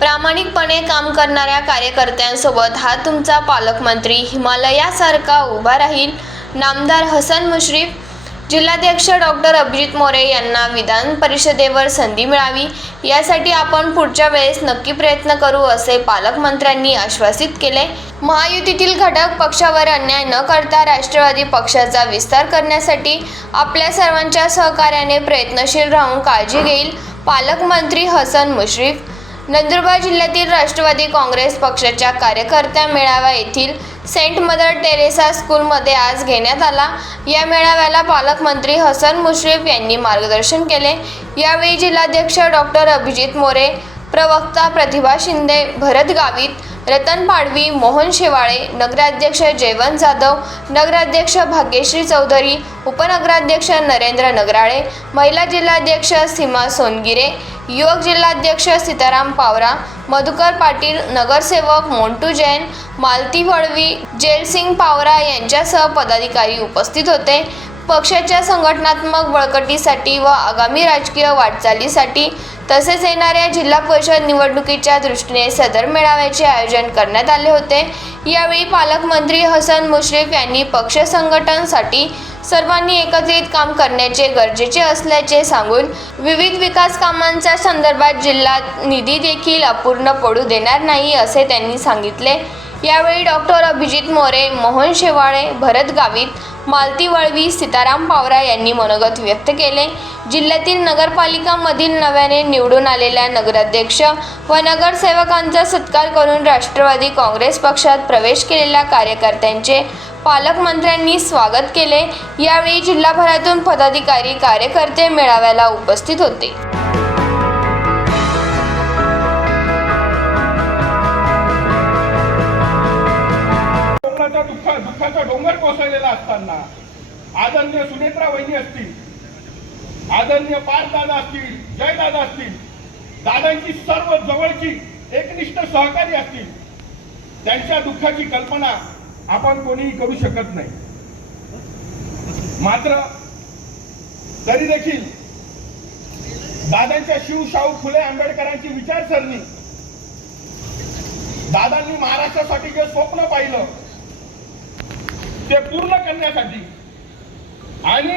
प्रामाणिकपणे काम करणाऱ्या कार्यकर्त्यांसोबत हा तुमचा पालकमंत्री हिमालयासारखा उभा राहील. नामदार हसन मुश्रीफ. जिल्हाध्यक्ष डॉक्टर अभिजित मोरे यांना विधान परिषदेवर संधी मिळावी यासाठी आपण पुढच्या वेळेस नक्की प्रयत्न करू असे पालकमंत्र्यांनी आश्वासित केले. महायुतीतील घटक पक्षावर अन्याय न करता राष्ट्रवादी पक्षाचा विस्तार करण्यासाठी आपल्या सर्वांच्या सहकार्याने प्रयत्नशील राहून काळजी घेईल. पालकमंत्री हसन मुश्रीफ. नंदुरबार जिल्ह्यातील राष्ट्रवादी काँग्रेस पक्षाच्या कार्यकर्त्या मेळावा येथील सेंट मदर टेरेसा स्कूलमध्ये आज घेण्यात आला. या मेळाव्याला पालकमंत्री हसन मुश्रीफ यांनी मार्गदर्शन केले. यावेळी जिल्हाध्यक्ष डॉक्टर अभिजित मोरे, प्रवक्ता प्रतिभा शिंदे, भरत गावित, रतन पाडवी, मोहन शेवाळे, नगराध्यक्ष जयवंत जाधव, नगराध्यक्ष भाग्यश्री चौधरी, उपनगराध्यक्ष नरेंद्र नगराळे, महिला जिल्हाध्यक्ष सीमा सोनगिरे, युवक जिल्हाध्यक्ष सीताराम पावरा, मधुकर पाटील, नगरसेवक मोंटू जैन, मालती वळवी, जेलसिंग पावरा यांच्यासह पदाधिकारी उपस्थित होते. पक्षाच्या संघटनात्मक बळकटीसाठी व आगामी राजकीय वाटचालीसाठी तसेच येणाऱ्या जिल्हा परिषद निवडणुकीच्या दृष्टीने सदर मेळाव्याचे आयोजन करण्यात आले होते. यावेळी पालकमंत्री हसन मुश्रीफ यांनी पक्ष संघटनासाठी सर्वांनी एकत्रित काम करण्याचे गरजेचे असल्याचे सांगून विविध विकास कामांच्या संदर्भात जिल्ह्यात निधी देखील अपूर्ण पडू देणार नाही असे त्यांनी सांगितले. यावेळी डॉक्टर अभिजित मोरे, मोहन शेवाळे, भरत गावित, मालती वळवी, सीताराम पावरा यांनी मनोगत व्यक्त केले. जिल्ह्यातील नगरपालिकांमधील नव्याने निवडून आलेल्या नगराध्यक्ष व नगरसेवकांचा सत्कार करून राष्ट्रवादी काँग्रेस पक्षात प्रवेश केलेल्या कार्यकर्त्यांचे पालकमंत्र्यांनी स्वागत केले. यावेळी जिल्हाभरातून पदाधिकारी, कार्यकर्ते मेळाव्याला उपस्थित होते. दुःखाचा डोंगर कोसळलेला असताना आदरणीय सुनेत्रा वहिनी असतील, आदरणीय पार्थ दादा असतील, जय दादा असतील, दादांची सर्व जवळची एकनिष्ठ सहकारी असतील, त्यांच्या दुःखाची कल्पना आपण कोणीही करू शकत नाही. मात्र तरी देखील दादांच्या शिवशाहू फुले आंबेडकरांची विचारसरणी, दादांनी महाराष्ट्रासाठी जे स्वप्न पाहिलं ते पूर्ण करण्यासाठी आणि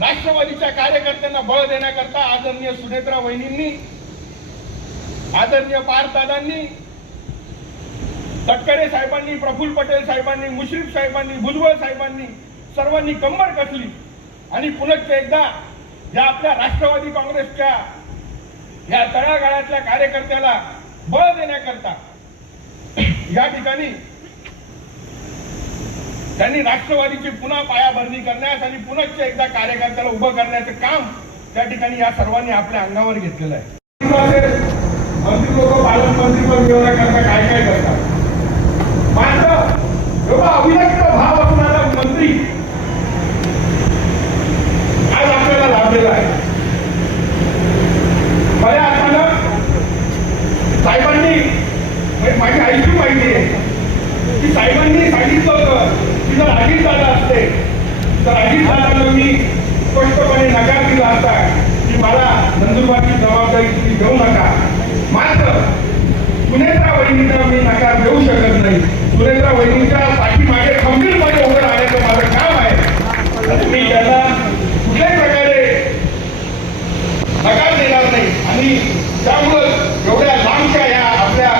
राष्ट्रवादीच्या कार्यकर्त्यांना बळ देण्याकरता आदरणीय सुनेत्रा वहिनींनी, आदरणीय पार्थ दादांनी, तटकरे साहेबांनी, प्रफुल्ल पटेल साहेबांनी, मुश्रीफ साहेबांनी, भुजबळ साहेबांनी सर्वांनी कंबर कसली आणि पुन्हा एकदा या आपल्या राष्ट्रवादी काँग्रेसच्या या तळागाळातल्या कार्यकर्त्याला बळ देण्याकरता या ठिकाणी त्यांनी राष्ट्रवादीची पुन्हा पायाभरणी करण्यास आणि पुन्हा एकदा कार्यकर्त्याला उभं करण्याचं काम त्या ठिकाणी या सर्वांनी आपल्या अंगावर घेतलेलं आहे. मंत्री लोक पालकमंत्री पण मिळवण्याकरता काय काय करतात, मात्र एवढा अविनक्त भाव असणारा मंत्री आज आपल्याला लाभलेला आहे. खऱ्या अर्थानं साहेबांनी, माझी आईची माहिती आहे की साहेबांनी सांगितलं होतं की जर अजित दादा असते तर अजित दादाला मी स्पष्टपणे नकार दिला असता की मला नंदुरबारची जबाबदारी तुम्ही घेऊ नका. मात्र सुनेत्रा वहिनींना मी नकार देऊ शकत नाही. सुनेत्रा वहिनींच्या पाठीमागे खंबीरपणे उभं राहण्याचं माझं काम आहे. मी त्यांना कुठल्याही प्रकारे नकार देणार नाही आणि त्यामुळं एवढ्या लांबच्या या आपल्या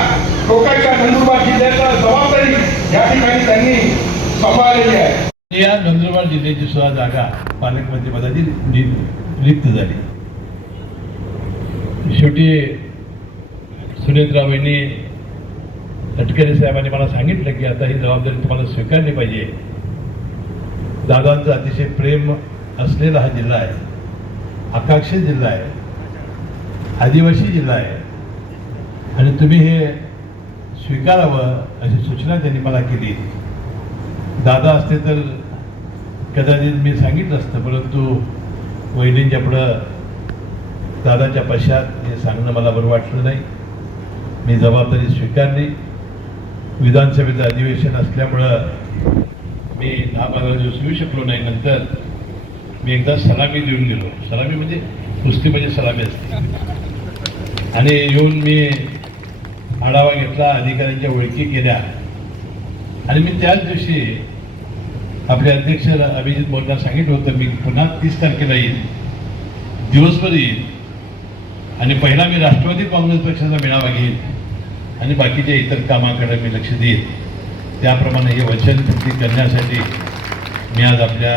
लोकांच्या नंदुरबार जिल्ह्याच्या जबाबदारी या ठिकाणी त्यांनी सांभाळलेली आहे. या नंदुरबार जिल्ह्याची सुद्धा जागा पालकमंत्री पदाची रिक्त झाली. शेवटी सुनेत्रा वहिनी, तटकरे साहेबांनी मला सांगितलं की आता ही जबाबदारी तुम्हाला स्वीकारली पाहिजे. दादांचा अतिशय प्रेम असलेला हा जिल्हा आहे, आकांक्षित जिल्हा आहे, आदिवासी जिल्हा आहे आणि तुम्ही हे स्वीकारावं अशी सूचना त्यांनी मला केली. दादा असते तर कदाचित मी सांगितलं असतं, परंतु वहिनींच्या पुढं दादाच्या पश्चात हे सांगणं मला बरं वाटलं नाही. मी जबाबदारी स्वीकारली. विधानसभेचं अधिवेशन असल्यामुळं मी 10-15 दिवस येऊ शकलो नाही. नंतर मी एकदा सलामी देऊन गेलो. सलामी म्हणजे कुस्ती म्हणजे सलामी असते. आणि येऊन मी आढावा घेतला, अधिकाऱ्यांच्या ओळखी केल्या आणि मी त्याच दिवशी आपले अध्यक्ष अभिजित मोरेंना सांगितलं होतं मी पुन्हा 30 तारखेला येईल, दिवसभर येईल आणि पहिला मी राष्ट्रवादी काँग्रेस पक्षाचा मेळावा घेईल आणि बाकीच्या इतर कामाकडे मी लक्ष देईल. त्याप्रमाणे हे वचनपूर्ती करण्यासाठी मी आज आपल्या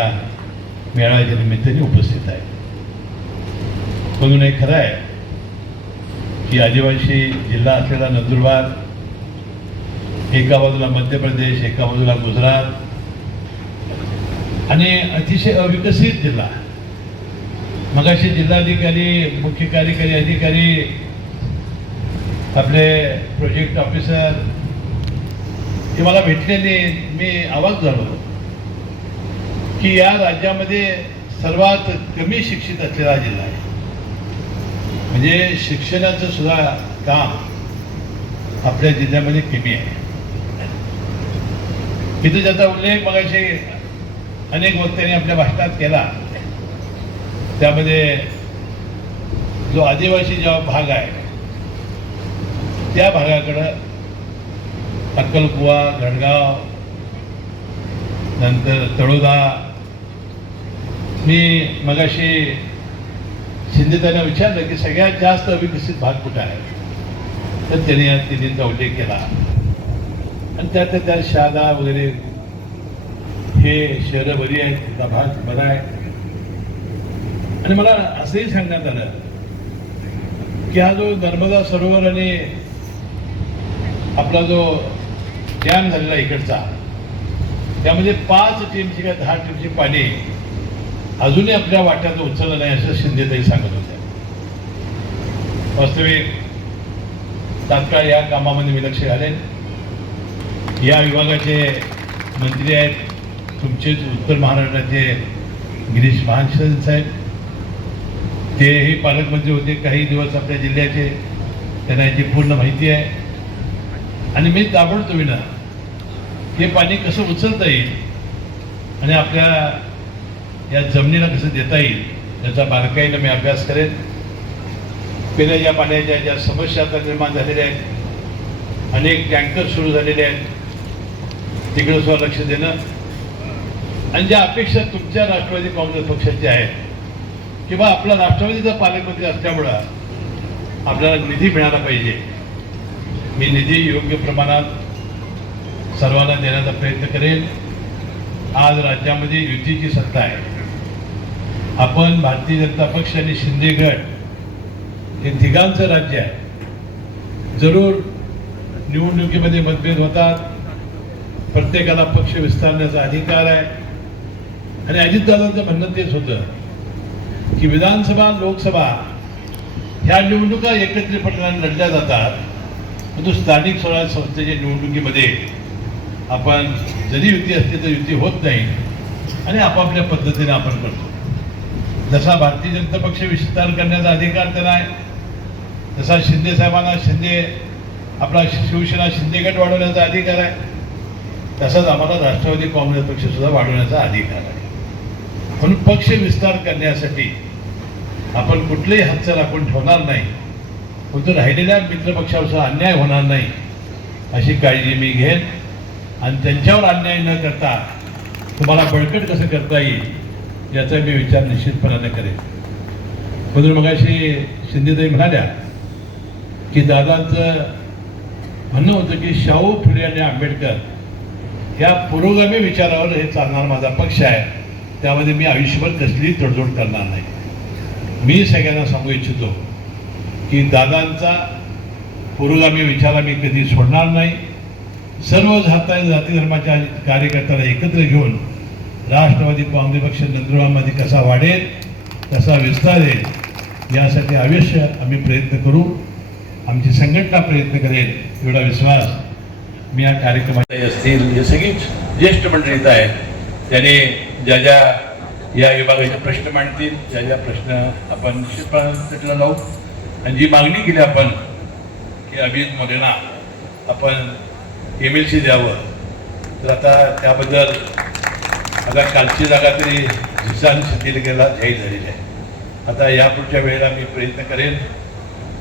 मेळाव्याच्या निमित्ताने उपस्थित आहे. म्हणून हे खरं आहे की आदिवासी जिल्हा असलेला नंदुरबार, एका बाजूला मध्य प्रदेश, एका बाजूला गुजरात आणि अतिशय अविकसित जिल्हा. मगाशी जिल्हाधिकारी, मुख्य कार्यकारी अधिकारी, आपले प्रोजेक्ट ऑफिसर हे मला भेटलेले, मी आवाज झालो की या राज्यामध्ये सर्वात कमी शिक्षित असलेला जिल्हा आहे. म्हणजे शिक्षणाचं सुद्धा काम आपल्या जिल्ह्यामध्ये कमी आहे. इथे ज्याचा उल्लेख मगाशी अनेक वक्त्यांनी आपल्या भाषणात केला, त्यामध्ये जो आदिवासी जो भाग आहे त्या भागाकडं अक्कलकुवा, गडगाव, नंतर तळोदा, मी मगाशी शिंदे त्यांना विचारलं की सगळ्यात जास्त अविकसित भाग कुठं आहे, तर त्यांनी या तिन्हींचा उल्लेख केला आणि त्या शहादा वगैरे हे शहरं बरी आहेत, तिथला भाग बरा आहे. आणि मला असंही सांगण्यात आलं की हा जो नर्मदा सरोवर आणि आपला जो डॅम झालेला इकडचा, त्यामध्ये 5 टीमची किंवा 10 टीमची पाणी अजूनही आपल्या वाट्यात उचललं नाही असं शिंदेताई सांगत होत्या. वास्तविक तात्काळ या कामामध्ये मी लक्ष घालेन. या विभागाचे मंत्री आहेत तुमचेच उत्तर महाराष्ट्राचे गिरीश महाजन साहेब, तेही पालकमंत्री होते काही दिवस आपल्या जिल्ह्याचे, त्यांना याची पूर्ण माहिती आहे. आणि मी ताबडतोबीनं हे पाणी कसं उचलता येईल आणि आपल्या या जमिनीला कसं देता येईल याचा बारकाईनं मी अभ्यास करेन. पिण्याच्या पाण्याच्या ज्या समस्या आता निर्माण झालेल्या आहेत, अनेक टँकर सुरू झालेले आहेत, तिकडे सुद्धा लक्ष देणं आणि ज्या अपेक्षा तुमच्या राष्ट्रवादी काँग्रेस पक्षाच्या आहेत किंवा आपला राष्ट्रवादीचा पालकमंत्री असल्यामुळं आपल्याला निधी मिळाला पाहिजे. मी निधी योग्य प्रमाणात सर्वांना देण्याचा प्रयत्न करेन. आज राज्यामध्ये युतीची सत्ता आहे. आपण भारतीय जनता पक्ष आणि शिंदे गट हे तिघांचं राज्य आहे. जरूर निवडणुकीमध्ये मतभेद होतात, प्रत्येकाला पक्ष विस्तारण्याचा अधिकार आहे आणि अजितदादांचं म्हणणं तेच होतं की विधानसभा, लोकसभा ह्या निवडणुका एकत्रितपणे लढल्या जातात, परंतु स्थानिक स्वराज्य संस्थेच्या निवडणुकीमध्ये आपण जरी युती असली तर युती होत नाही आणि आपापल्या पद्धतीने आपण करतो. जसा भारतीय जनता पक्ष विस्तार करण्याचा अधिकार त्यांना आहे, तसा शिंदे साहेबांना आपला शिवसेना शिंदे गट वाढवण्याचा अधिकार आहे, तसाच आम्हाला राष्ट्रवादी काँग्रेस पक्ष सुद्धा वाढवण्याचा अधिकार आहे. म्हणून पक्ष विस्तार करण्यासाठी आपण कुठलेही हातचं राखून ठेवणार नाही, परंतु राहिलेल्या मित्रपक्षावर अन्याय होणार नाही अशी काळजी मी घेईन आणि त्यांच्यावर अन्याय न करता तुम्हाला बळकट कसं करता येईल याचा मी विचार निश्चितपणाने करेन. म्हणून मगाशी शिंदेताई म्हणाल्या की दादांचं म्हणणं होतं की शाहू फुले आणि आंबेडकर या पुरोगामी विचारावर हे चालणार माझा पक्ष आहे, त्यामध्ये मी आयुष्यभर कसलीही तडजोड करणार नाही. मी सगळ्यांना सांगू इच्छितो की दादांचा पुरोगामी विचार मी कधी सोडणार नाही. सर्व जाती धर्माच्या कार्यकर्त्याला एकत्र घेऊन राष्ट्रवादी काँग्रेस पक्ष नंदुरबारमध्ये कसा वाढेल, कसा विस्तारेल यासाठी अवश्य आम्ही प्रयत्न करू. आमची संघटना प्रयत्न करेल एवढा विश्वास मी या कार्यक्रमात असतील. हे सगळीच ज्येष्ठ मंडळी इथं आहेत, त्याने ज्या या विभागाचे प्रश्न मांडतील, ज्या प्रश्न आपण निश्चितपणे लावू आणि जी मागणी केली आपण की अभिजित मोरेंना आपण MLC द्यावं, तर आता त्याबद्दल आता कालची जागा तरी झिसान सिद्धीला जाहीर झालेली आहे. आता यापुढच्या वेळेला मी प्रयत्न करेन,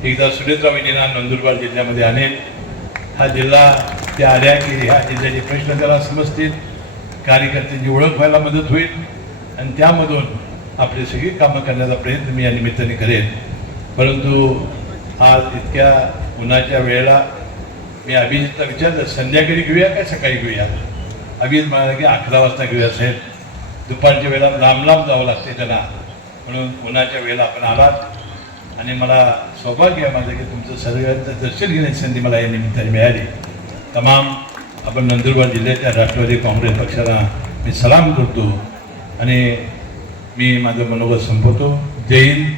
एकदा सुनेत्रा वहिनींना नंदुरबार जिल्ह्यामध्ये आणेन हा जिल्हा ते आल्या की ह्या जिल्ह्याचे प्रश्न त्याला समजतील, कार्यकर्त्यांची ओळख व्हायला मदत होईल आणि त्यामधून आपली सगळी कामं करण्याचा प्रयत्न मी या निमित्ताने करेन. परंतु आज इतक्या उन्हाच्या वेळेला मी अभिजितला विचारलं संध्याकाळी घेऊया काय सकाळी घेऊया. अभिजित म्हणाला की 11 वाजता घेऊया साहेब, दुपारच्या वेळेला लांब लांब जावं लागते त्यांना, म्हणून उन्हाच्या वेळेला आपण आलात आणि मला सौभाग्य आहे माझं की तुमचं सर्वांचं दर्शन घेण्याची संधी मला या निमित्ताने मिळाली. तमाम आपण नंदुरबार जिल्ह्याच्या राष्ट्रवादी काँग्रेस पक्षाला मी सलाम करतो आणि मी माझं मनोगत संपवतो. जय हिंद,